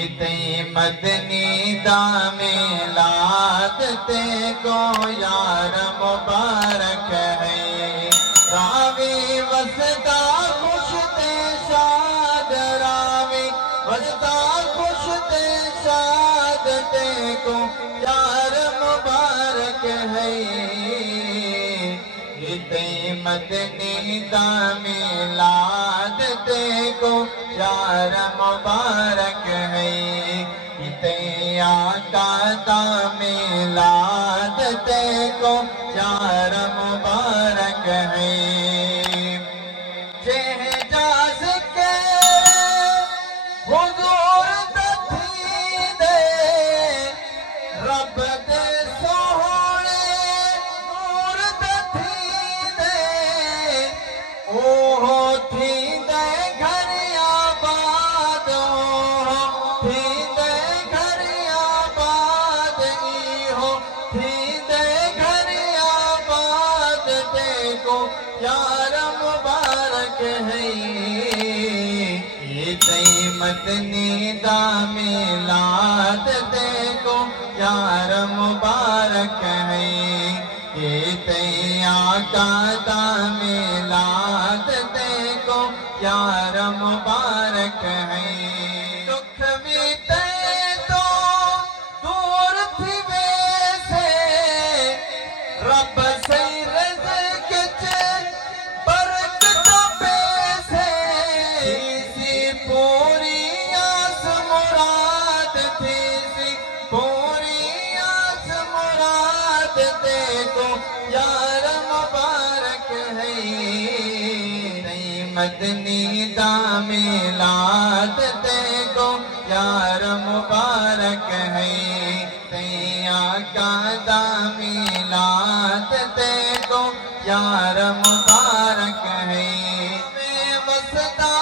मदनी दामिलाद ते को यार मुबारक है। रावी वसता खुश ते शाद, रावी वसता खुश ते शाद ते को यार मुबारक है। मदनी दामिलाद ते को यार मुबारक है। आका दामिलाद ते को यार मुबारक है। शहजाज के हुजूर दे रब दे सोहणे नूर दे ओहो थी दे घर आबाद, थी दे घर आबाद, हो थी दे घर आबाद देखो यार मुबारक है। मदनी दामिलाद देखो यार मुबारक है। आका दामिलाद देखो यार मुबारक है। दुख भी ते तो दूर थी वैसे रब से रिज़्क़ चे बरकत पैसे। सी पूरी आस मुराद थी, सी पूरी आस मुराद देखो यार मुबारक है। मदनी दामिलाद देखो यार मुबारक है। आका दामिलाद देखो यार मुबारक है। मैं वसता